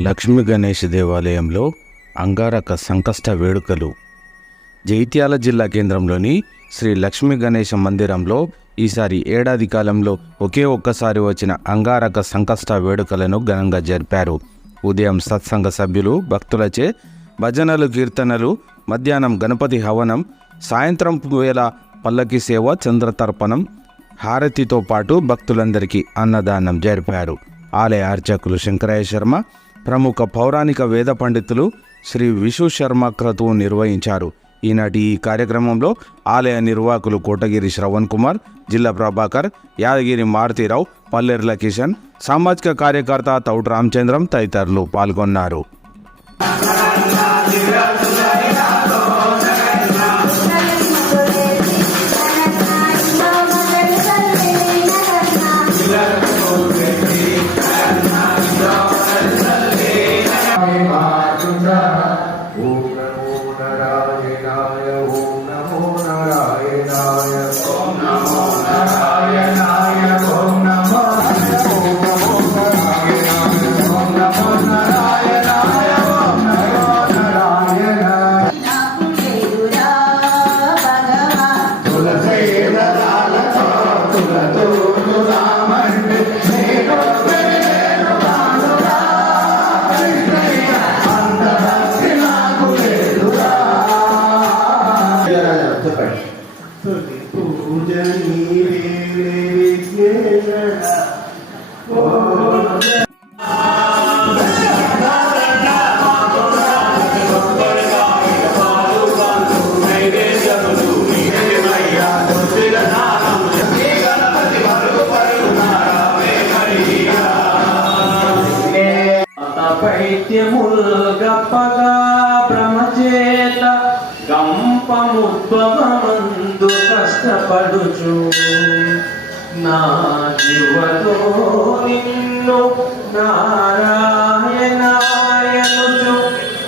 లక్ష్మీ గణేష్ దేవాలయంలో అంగారక సంకష్ట వేడుకలు. జైత్యాల జిల్లా కేంద్రంలోని శ్రీ లక్ష్మీ గణేష మందిరంలో ఈసారి ఏడాది కాలంలో ఒకే ఒక్కసారి వచ్చిన అంగారక సంకష్ట వేడుకలను ఘనంగా జరిపారు. ఉదయం సత్సంగ సభ్యులు భక్తులచే భజనలు కీర్తనలు మధ్యాహ్నం గణపతి హవనం సాయంత్రం వేళ పల్లకి సేవ చంద్రతర్పణం హారతితో పాటు భక్తులందరికీ అన్నదానం జరిపారు. ఆలయ అర్చకులు శంకరయ్య శర్మ ప్రముఖ పౌరాణిక వేద పండితులు శ్రీ విషు శర్మ క్రతువు నిర్వహించారు. ఈనాటి ఈ కార్యక్రమంలో ఆలయ నిర్వాహకులు కోటగిరి శ్రవణ్ కుమార్ జిల్లా ప్రభాకర్ యాదగిరి మారుతీరావు పల్లెర్ల కిషన్ సామాజిక కార్యకర్త తౌట్ రామచంద్రం తదితరులు పాల్గొన్నారు. నిత్యముల్ గప్పగా భ్రమచేత గంపముద్భవమందు కష్టపడుచు. నా జీవతో నిన్ను నారాయణాయనుచు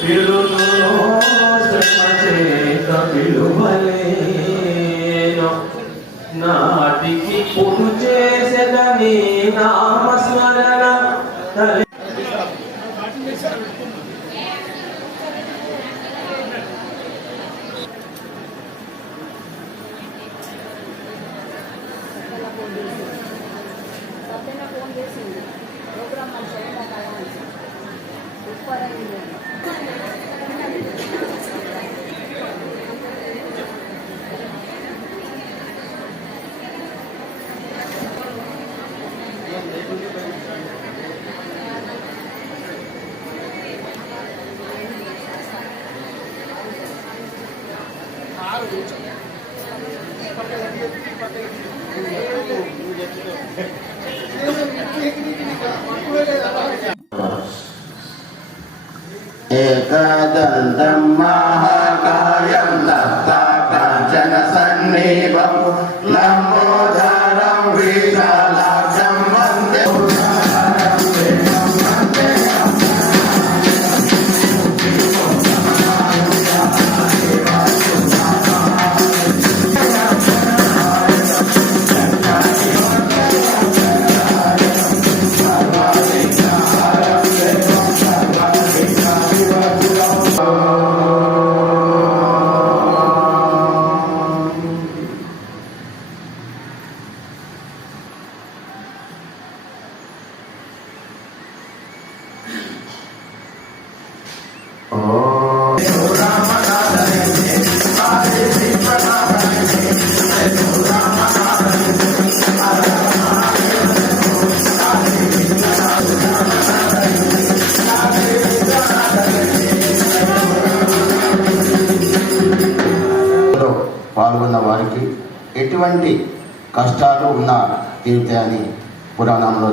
పిలును శ్రమచేత పిలువలేను. నాటికి పుడు చేసేదని నా దద్దం మహాకాయం దత్తాకాంచన సన్నివం కష్టాలు ఉన్నా తీరుతాయని పురాణంలో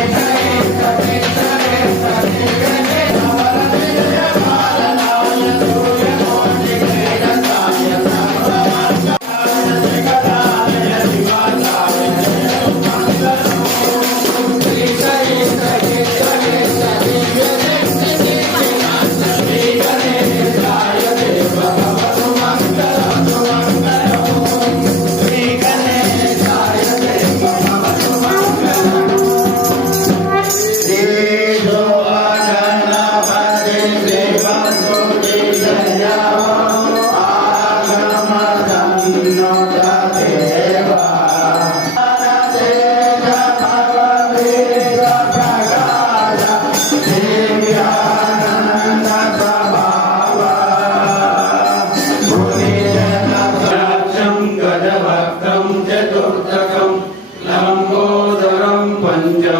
Yeah.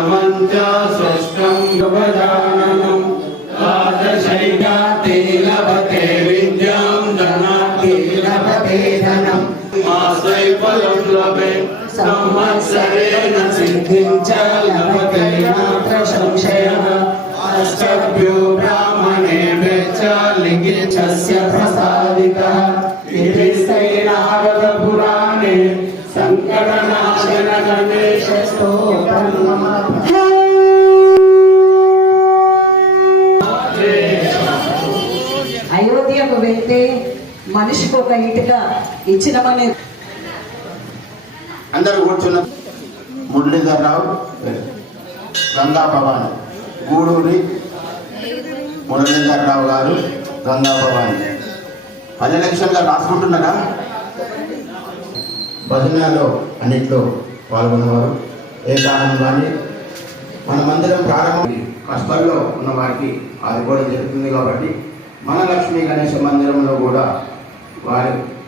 च शुष्कं गवदाननं तादृशैका ते लभते विद्यां धनाति लभते धनं मासैफलं लभे संवत्सरेण सिद्धिं च लभते మనిషికి ఒక ఇటుక ఇచ్చినమని అందరూ కూర్చున్న మురళీధర్రావు గంగా భవాని గూడూరి మురళీధర్రావు గారు గంగా భవాని. పది లక్షలుగా రాసుకుంటున్నారా? భజనలో అన్నిట్లో పాల్గొన్నవారు ఏ కారణం కానీ మన మందిరం ప్రారంభం. కష్టాల్లో ఉన్న వారికి ఆదుకోవడం జరుగుతుంది కాబట్టి మన లక్ష్మీ గణేష మందిరంలో కూడా వారు.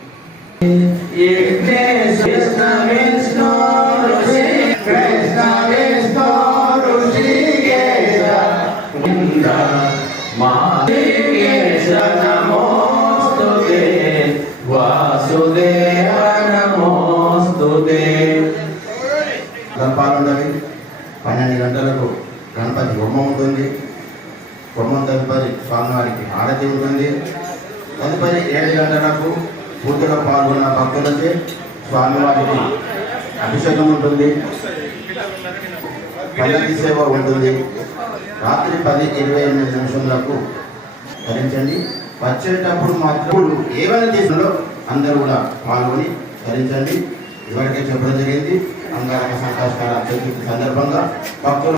కృష్ణ విష్ణు పన్నెండు గంటలకు గణపతి బొమ్మ ఉంటుంది. బొమ్మ తదుపరి స్వామివారికి హారతి ఉంటుంది. తదుపరి ఏడు గంటలకు పూజలో పాల్గొన్న భక్తులకి స్వామివారికి అభిషేకం ఉంటుంది. పల్లకి సేవ ఉంటుంది. రాత్రి పది ఇరవై ఎనిమిది నిమిషములకు ధరించండి. వచ్చేటప్పుడు మాత్రం ఏమైనా దేశంలో అందరూ కూడా పాల్గొని ధరించండి. ఇవరికే చెప్పడం జరిగింది. అంగారక సంకష్టాల సందర్భంగా భక్తులు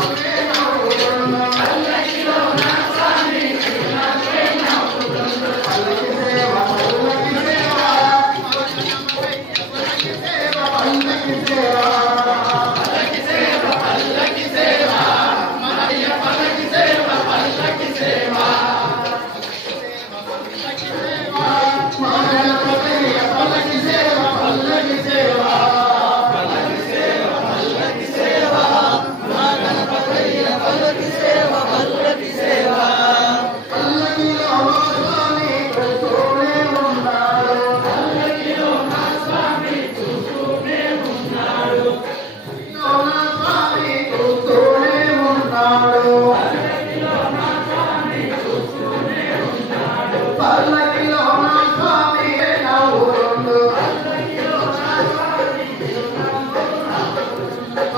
Okay.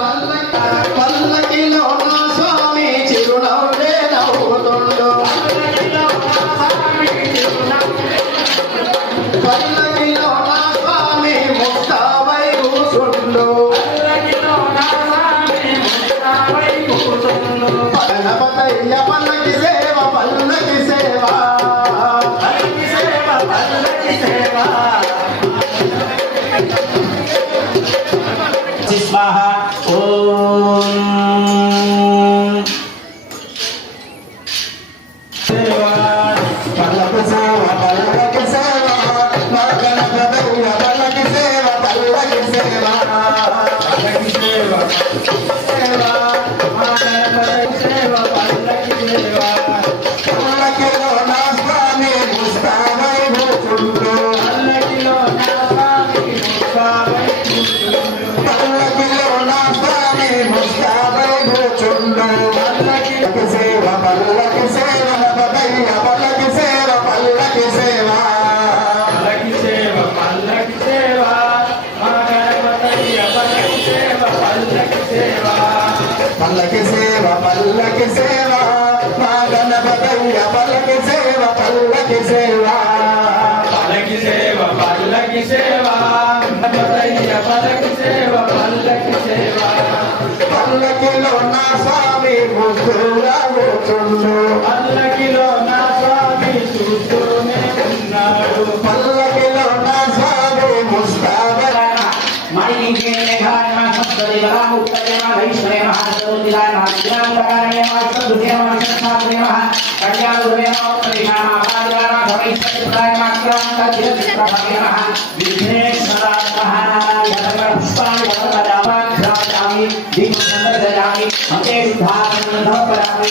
பல்ல பல்ல கிலோ స్వాహ. ఓం. సేవ పల్లకిలో నా స్వామి ముద్దుగా కూర్చుండు పల్లకిలో నా స్వామి చూస్తూనే ఉన్నాడు పల్లకిలో నా స్వామి ముస్తాబ రాములందగలజే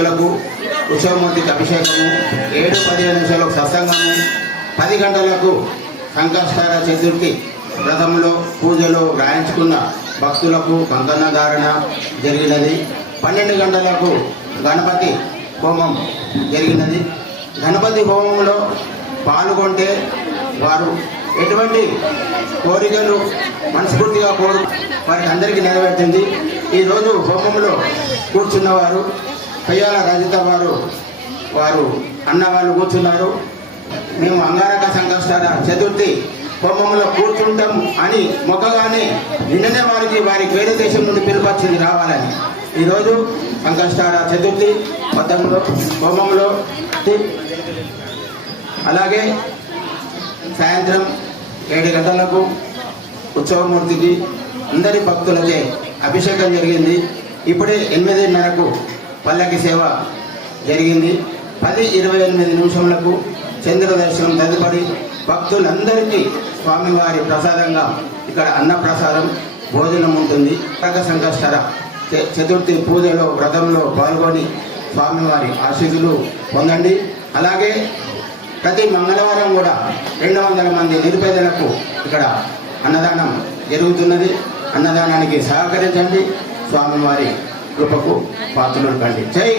ముప్పై నిమిషాలకు ఉత్సవమూర్తికి అభిషేకము ఏడు పదిహేను నిమిషాలకు సత్సంగము పది గంటలకు సంకష్టార చతుర్థి వ్రతంలో పూజలో రాయించుకున్న భక్తులకు కంకణ ధారణ జరిగినది. పన్నెండు గంటలకు గణపతి హోమం జరిగినది. గణపతి హోమంలో పాల్గొంటే వారు ఎటువంటి కోరికలు మనస్ఫూర్తిగా కోరు వారికి అందరికీ నెరవేర్చింది. ఈరోజు హోమంలో కూర్చున్నవారు కయ్యాల రజిత వారు వారు అన్న వాళ్ళు కూర్చున్నారు. మేము అంగారక సంఘస్థాన చతుర్థి హోమంలో కూర్చుంటాం అని మొక్కగానే నిన్ననే వారికి వారి వేరే దేశం నుండి పిలుపొచ్చింది రావాలని. ఈరోజు సంకష్టార చతుర్థి మొత్తంలో హోమంలో అలాగే సాయంత్రం ఏడు గంటలకు ఉత్సవమూర్తికి అందరి భక్తులకే అభిషేకం జరిగింది. ఇప్పుడే ఎనిమిదిన్నరకు పల్లకి సేవ జరిగింది. పది ఇరవై ఎనిమిది నిమిషములకు చంద్ర దర్శనం తదుపరి భక్తులందరికీ స్వామివారి ప్రసాదంగా ఇక్కడ అన్నప్రసాదం భోజనం ఉంటుంది. కనక సంకష్టర చతుర్థి పూజలో వ్రతంలో పాల్గొని స్వామివారి ఆశీస్సులు పొందండి. అలాగే ప్రతి మంగళవారం కూడా రెండు వందల మంది నిరుపేదలకు ఇక్కడ అన్నదానం జరుగుతున్నది. అన్నదానానికి సహకరించండి. స్వామివారి కృపకు పాత్రలు కండి. జై